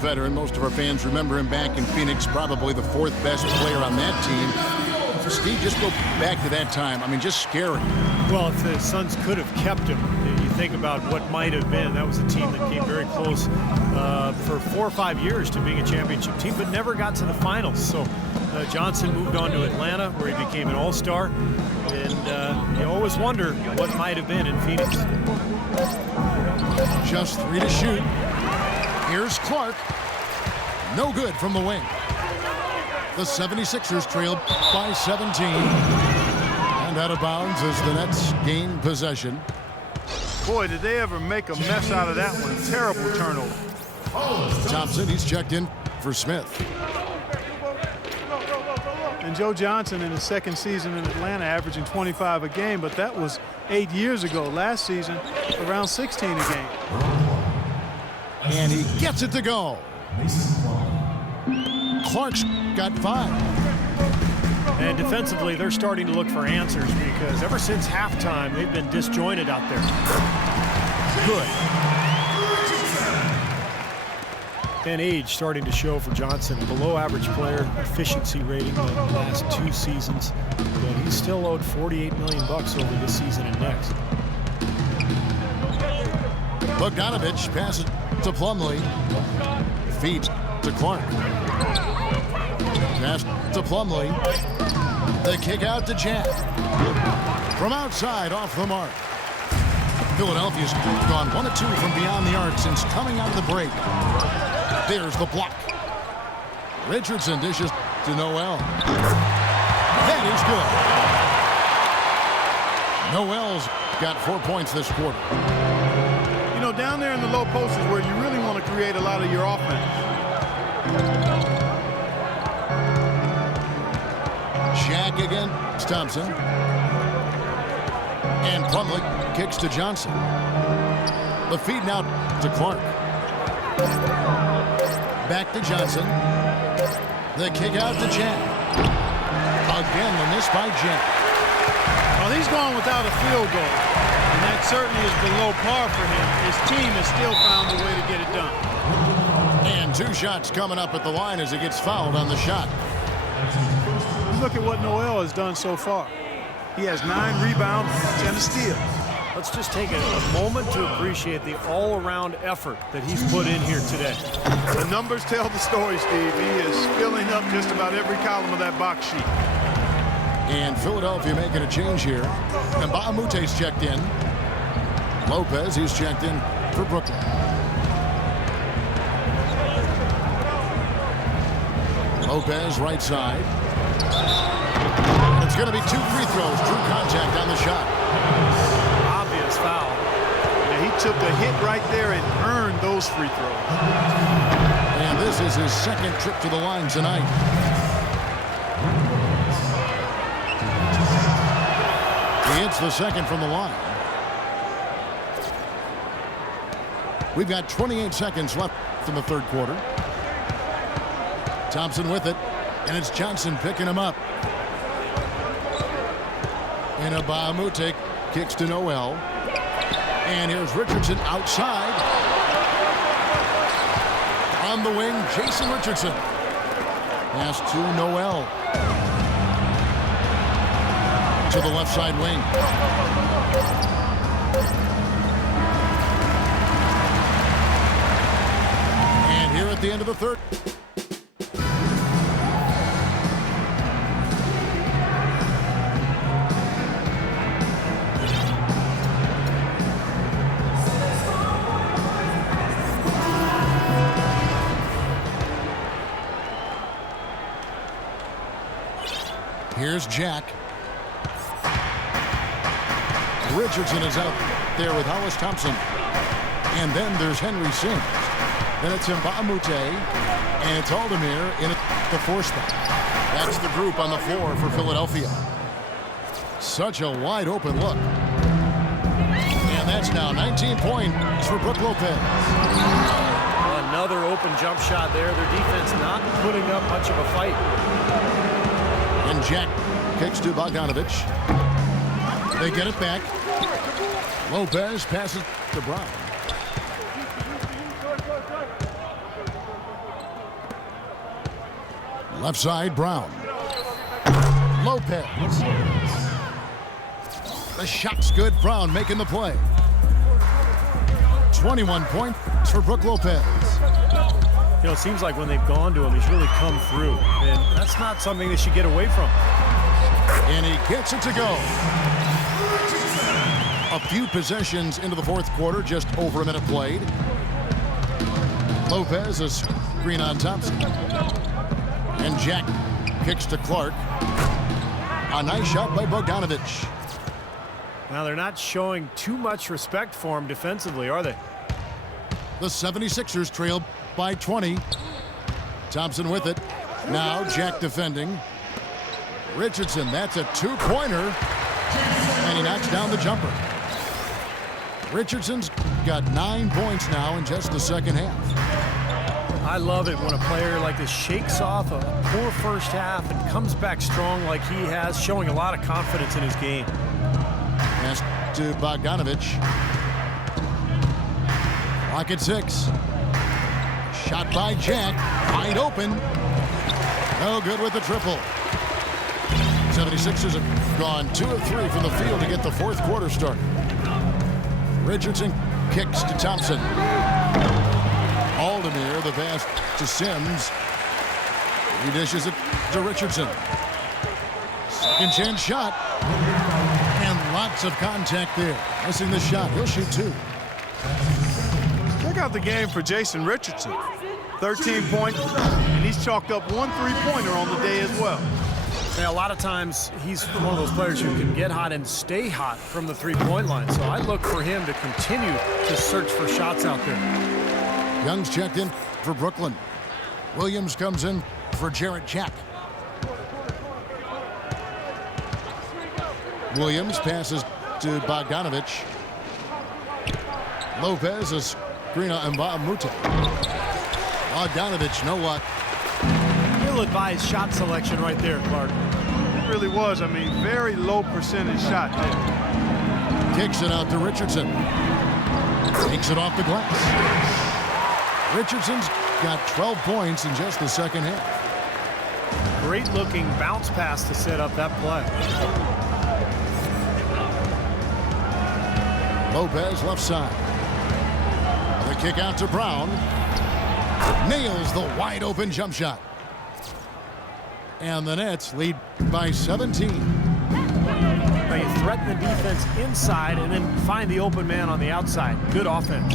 veteran. Most of our fans remember him back in Phoenix, probably the fourth best player on that team. Steve, just go back to that time. I mean, just scary. Well, if the Suns could have kept him, you think about what might have been. That was a team that came very close for 4 or 5 years to being a championship team, but never got to the finals. So Johnson moved on to Atlanta, where he became an all-star. And you always wonder what might have been in Phoenix. Just 3 to shoot. Here's Clark. No good from the wing. The 76ers trailed by 17. And out of bounds as the Nets gain possession. Boy, did they ever make a mess out of that one. Terrible turnover. Thompson, he's checked in for Smith. And Joe Johnson in his second season in Atlanta averaging 25 a game, but that was 8 years ago. Last season, around 16 a game. And he gets it to go. Clark's got 5. And defensively, they're starting to look for answers because ever since halftime, they've been disjointed out there. Good. And age starting to show for Johnson. Below average player efficiency rating the last 2 seasons. But he's still owed $48 million over this season and next. Bogdanovich passes to Plumlee. Feeds to Clark. Pass to Plumlee. The kick out to Jack. From outside, off the mark. Philadelphia's gone 1 of 2 from beyond the arc since coming out of the break. There's the block. Richardson dishes to Noel. That is good. Noel's got 4 points this quarter. You know, down there in the low post is where you really want to create a lot of your offense. Jack against Thompson. And Plumlee kicks to Johnson. The feed now to Clark. Back to Johnson. The kick out to Jack. Again, the miss by Jack. Well, he's gone without a field goal, and that certainly is below par for him. His team has still found a way to get it done. And 2 shots coming up at the line as he gets fouled on the shot. Look at what Noel has done so far. He has 9 rebounds and a steal. Let's just take a moment to appreciate the all-around effort that he's put in here today. The numbers tell the story, Steve. He is filling up just about every column of that box sheet. And Philadelphia making a change here. And Baamute's checked in. Lopez, he's checked in for Brooklyn. Lopez, right side. It's going to be 2 free throws. Drew contact on the shot. Obvious foul. Yeah, he took a hit right there and earned those free throws. And this is his 2nd trip to the line tonight. He hits the 2nd from the line. We've got 28 seconds left in the 3rd quarter. Thompson with it, and it's Johnson picking him up. And Baamute kicks to Noel. And here's Richardson outside. On the wing, Jason Richardson. Pass to Noel. To the left side wing. And here at the end of the 3rd. Here's Jack. Richardson is out there with Hollis Thompson. And then there's Henry Sims. Then it's Baamute. And it's Aldemir in the 4 spot. That's the group on the floor for Philadelphia. Such a wide open look. And that's now 19 points for Brook Lopez. Another open jump shot there. Their defense not putting up much of a fight. And Jack kicks to Bogdanovich. They get it back. Lopez passes to Brown. Left side, Brown. Lopez. The shot's good. Brown making the play. 21 points for Brook Lopez. You know, it seems like when they've gone to him, he's really come through. And that's not something they should get away from. And he gets it to go. A few possessions into the 4th quarter, just over a minute played. Lopez is screen on Thompson. And Jack kicks to Clark. A nice shot by Bogdanovich. Now, they're not showing too much respect for him defensively, are they? The 76ers trail by 20. Thompson with it. Now Jack defending. Richardson, that's a 2-pointer. And he knocks down the jumper. Richardson's got 9 points now in just the 2nd half. I love it when a player like this shakes off a poor first half and comes back strong like he has, showing a lot of confidence in his game. Pass to Bogdanovich. Clock at 6. Shot by Jack. Wide open. No good with the triple. 76ers have gone 2 of 3 from the field to get the 4th quarter started. Richardson kicks to Thompson. Aldemir, the pass to Sims. He dishes it to Richardson. 2nd chance shot. And lots of contact there. Missing the shot. He'll shoot 2. Check out the game for Jason Richardson. 13 points, and he's chalked up 1 3-pointer on the day as well. Yeah, a lot of times he's one of those players who can get hot and stay hot from the 3-point line. So I look for him to continue to search for shots out there. Young's checked in for Brooklyn. Williams comes in for Jarrett Jack. Williams passes to Bogdanovich. Lopez is screen on Baamute. Bogdanovich, no luck. Ill-advised shot selection right there, Clark. It really was. I mean, very low percentage shot there. Kicks it out to Richardson. Takes it off the glass. Richardson's got 12 points in just the second half. Great looking bounce pass to set up that play. Lopez left side. The kick out to Brown. Nails the wide open jump shot. And the Nets lead by 17. Now you threaten the defense inside and then find the open man on the outside. Good offense.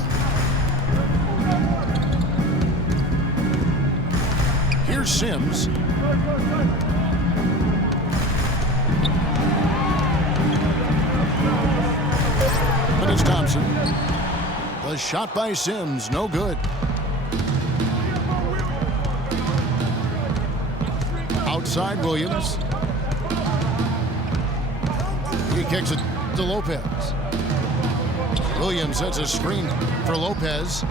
Here's Sims. But it's Thompson. The shot by Sims, no good. Outside Williams. He kicks it to Lopez. Williams sets a screen for Lopez.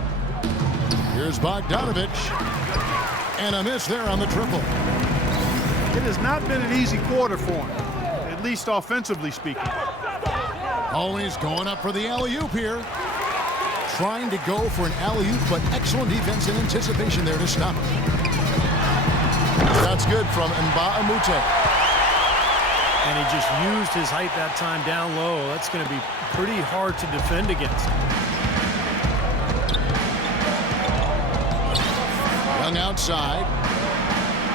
Here's Bogdanovich. And a miss there on the triple. It has not been an easy quarter for him, at least offensively speaking. Always going up for the alley-oop here. Trying to go for an alley-oop, but excellent defense and anticipation there to stop it. That's good from Mbamute. And he just used his height that time down low. That's going to be pretty hard to defend against. Young outside.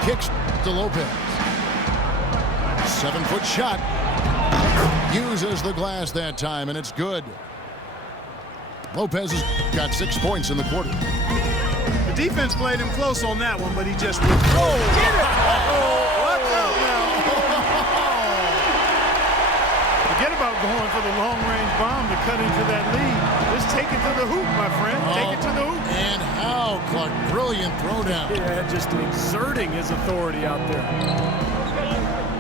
Kicks to Lopez. 7-foot shot. Uses the glass that time, and it's good. Lopez has got 6 points in the quarter. The defense played him close on that one, but he just get it! Watch out now! Forget about going for the long-range bomb to cut into that lead. Just take it to the hoop, my friend. Take it to the hoop. And how, Clark, brilliant throwdown. Yeah, just exerting his authority out there.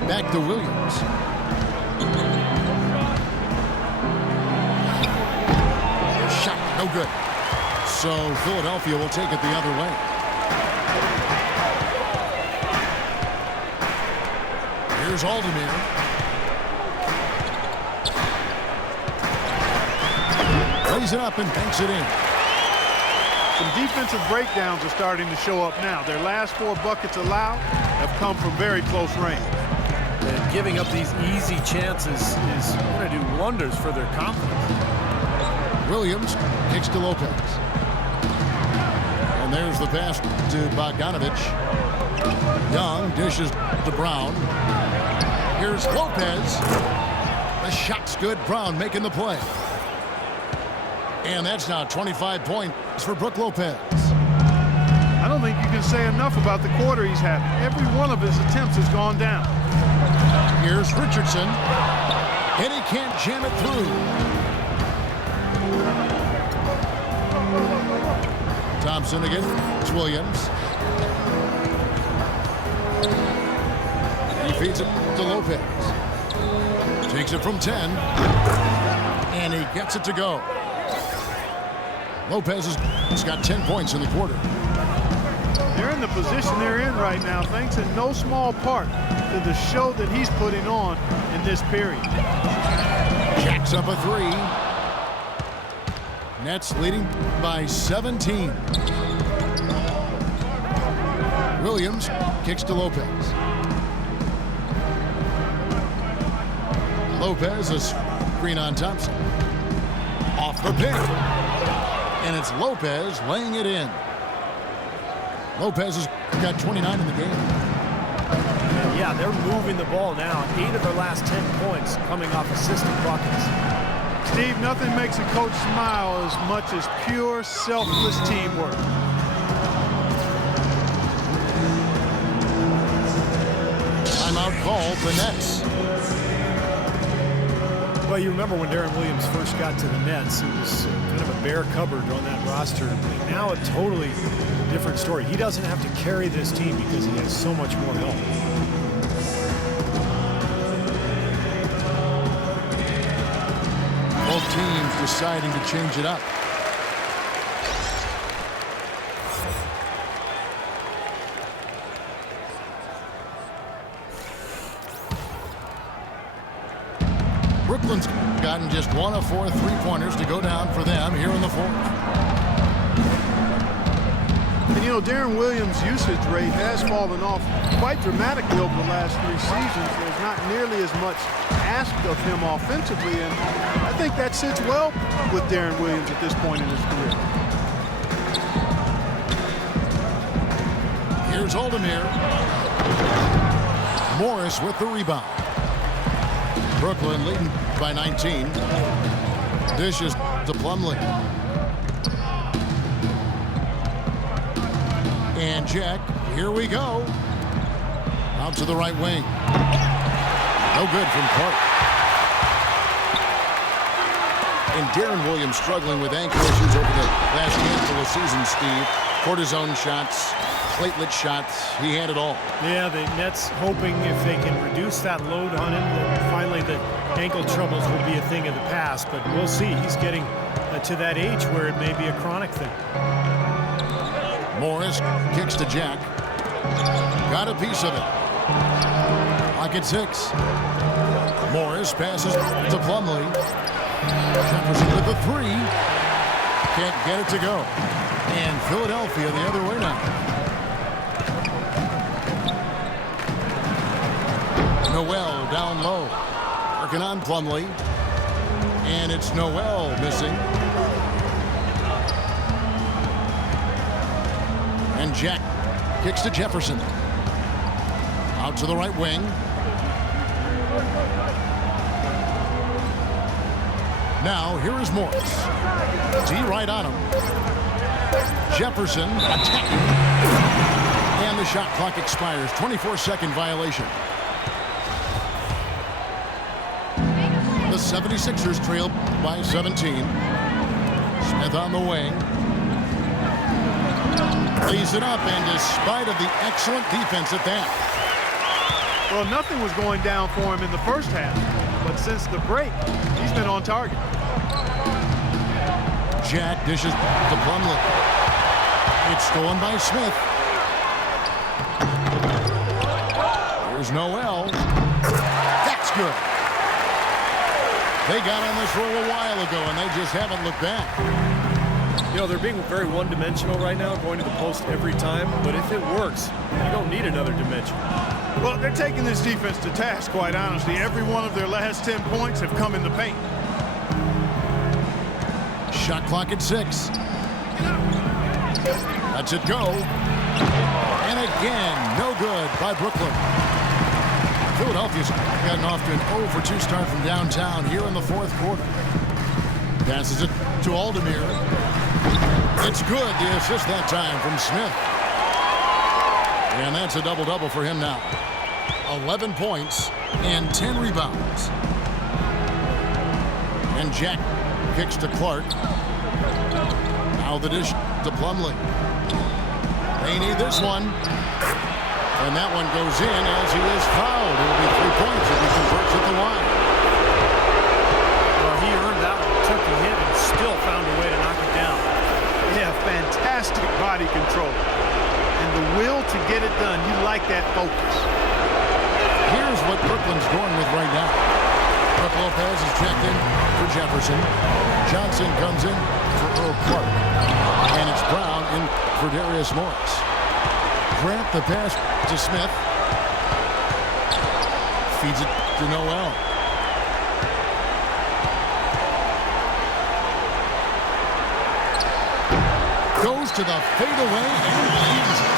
Back to Williams. Shot, no good. So Philadelphia will take it the other way. Here's Aldemir. Lays it up and banks it in. Some defensive breakdowns are starting to show up now. Their last 4 buckets allowed have come from very close range. And giving up these easy chances is going to do wonders for their confidence. Williams kicks to Lopez. And there's the pass to Bogdanovich. Young dishes to Brown. Here's Lopez. The shot's good. Brown making the play. And that's now 25 points for Brook Lopez. I don't think you can say enough about the quarter he's had. Every one of his attempts has gone down. Here's Richardson. And he can't jam it through. Thompson again. It's Williams. He feeds it to Lopez. Takes it from 10. And he gets it to go. Lopez has got 10 points in the quarter. They're in the position they're in right now, thanks in no small part to the show that he's putting on in this period. Jacks up a 3. Nets leading by 17. Williams kicks to Lopez. Lopez is screen on Thompson. Off the pick. And it's Lopez laying it in. Lopez has got 29 in the game. Yeah, they're moving the ball now. 8 of their last 10 points coming off assisted buckets. Steve, nothing makes a coach smile as much as pure, selfless teamwork. Timeout called the Nets. Well, you remember when Darren Williams first got to the Nets, it was kind of a bare cupboard on that roster. Now a totally different story. He doesn't have to carry this team because he has so much more help. Both teams deciding to change it up. Brooklyn's gotten just 1 of 4 3-pointers to go down for them here in the fourth. And you know, Darren Williams' usage rate has fallen off quite dramatically over the last 3 seasons. There's not nearly as much asked of him offensively, and I think that sits well with Darren Williams at this point in his career. Here's Oldemir. Morris with the rebound. Brooklyn leading by 19. Dishes to Plumlee. And Jack, here we go. Out to the right wing. No good from Clark. And Darren Williams struggling with ankle issues over the last handful of seasons, Steve. Cortisone shots, platelet shots, he had it all. Yeah, the Nets hoping if they can reduce that load on him, that finally the ankle troubles will be a thing of the past. But we'll see. He's getting to that age where it may be a chronic thing. Morris kicks to Jack. Got a piece of it. Lock at 6. Morris passes to Plumlee. Jefferson with the 3. Can't get it to go. And Philadelphia the other way now. Noel down low. Working on Plumlee. And it's Noel missing. And Jack kicks to Jefferson. Out to the right wing. Now here is Morris. D right on him. Jefferson attacking. And the shot clock expires. 24-second violation. The 76ers trail by 17. Smith on the wing. Lays it up, and despite of the excellent defense at that. Well, nothing was going down for him in the first half, but since the break, he's been on target. Jack dishes to Plumlee. It's stolen by Smith. Here's Noel. That's good. They got on this roll a while ago, and they just haven't looked back. You know, they're being very one-dimensional right now, going to the post every time. But if it works, you don't need another dimension. Well, they're taking this defense to task, quite honestly. Every one of their last 10 points have come in the paint. Shot clock at 6. Lets it go. And again, no good by Brooklyn. Philadelphia's gotten off to an 0-for-2 start from downtown here in the fourth quarter. Passes it to Oldemir. It's good, the assist that time from Smith. And that's a double-double for him now. 11 points and 10 rebounds. And Jack kicks to Clark. Now the dish to Plumlee. They need this one. And that one goes in as he is fouled. It'll be 3 points if he converts at the line. Well, he earned that one, took the hit, and still found a way to knock it down. Yeah, fantastic body control. And the will to get it done. You like that focus. Here's what Brooklyn's going with right now. Brook Lopez is checked in for Jefferson. Johnson comes in for Earl Clark. And it's Brown in for Darius Morris. Grant the pass to Smith. Feeds it to Noel. Goes to the fadeaway and feeds it.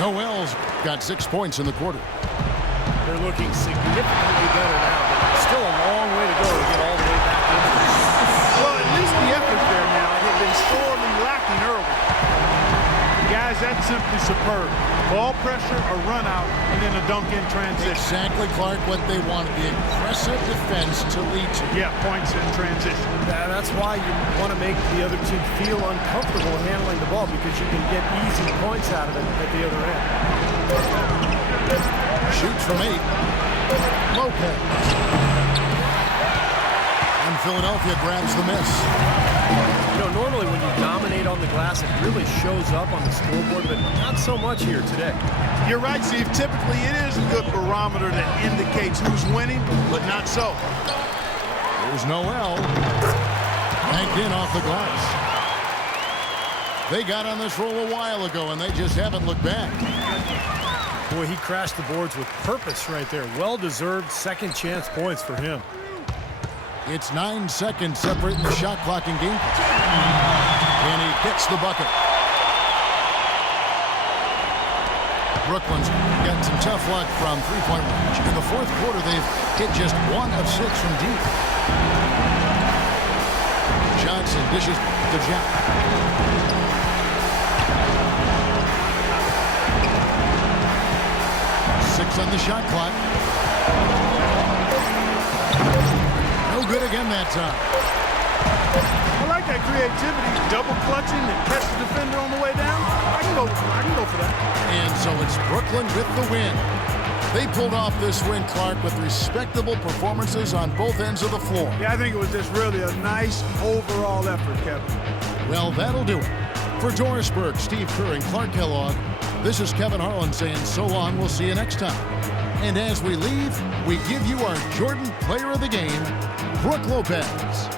Noel's got 6 points in the quarter. They're looking significantly better now, but still a long way to go to get all the way back into this. Well, at least the effort there now. It had been sorely lacking early. Guys, that's simply superb. Ball pressure, a run out, and then a dunk in transition. Exactly, Clark, what they wanted. The aggressive defense to lead to. Yeah, points in transition. That's why you want to make the other team feel uncomfortable handling the ball, because you can get easy points out of it at the other end. Shoots from 8. Lopez. And Philadelphia grabs the miss. You know, normally when you dominate on the glass, it really shows up on the scoreboard, but not so much here today. You're right, Steve. Typically, it is a good barometer that indicates who's winning, but not so. There's Noel. Banked in off the glass. They got on this roll a while ago, and they just haven't looked back. Boy, he crashed the boards with purpose right there. Well-deserved second chance points for him. It's 9 seconds separating the shot clock and game. And he gets the bucket. Brooklyn's got some tough luck from three-point range. In the fourth quarter, they've hit just 1 of 6 from deep. Johnson dishes to Jack. 6 on the shot clock. No good again that time. I like that creativity, double clutching and catch the defender on the way down. I can go for that. And so it's Brooklyn with the win. They pulled off this win, Clark, with respectable performances on both ends of the floor. Yeah, I think it was just really a nice overall effort, Kevin. Well, that'll do it. For Doris Burke, Steve Kerr, and Clark Kellogg, this is Kevin Harlan saying so long. We'll see you next time. And as we leave, we give you our Jordan Player of the Game, Brook Lopez.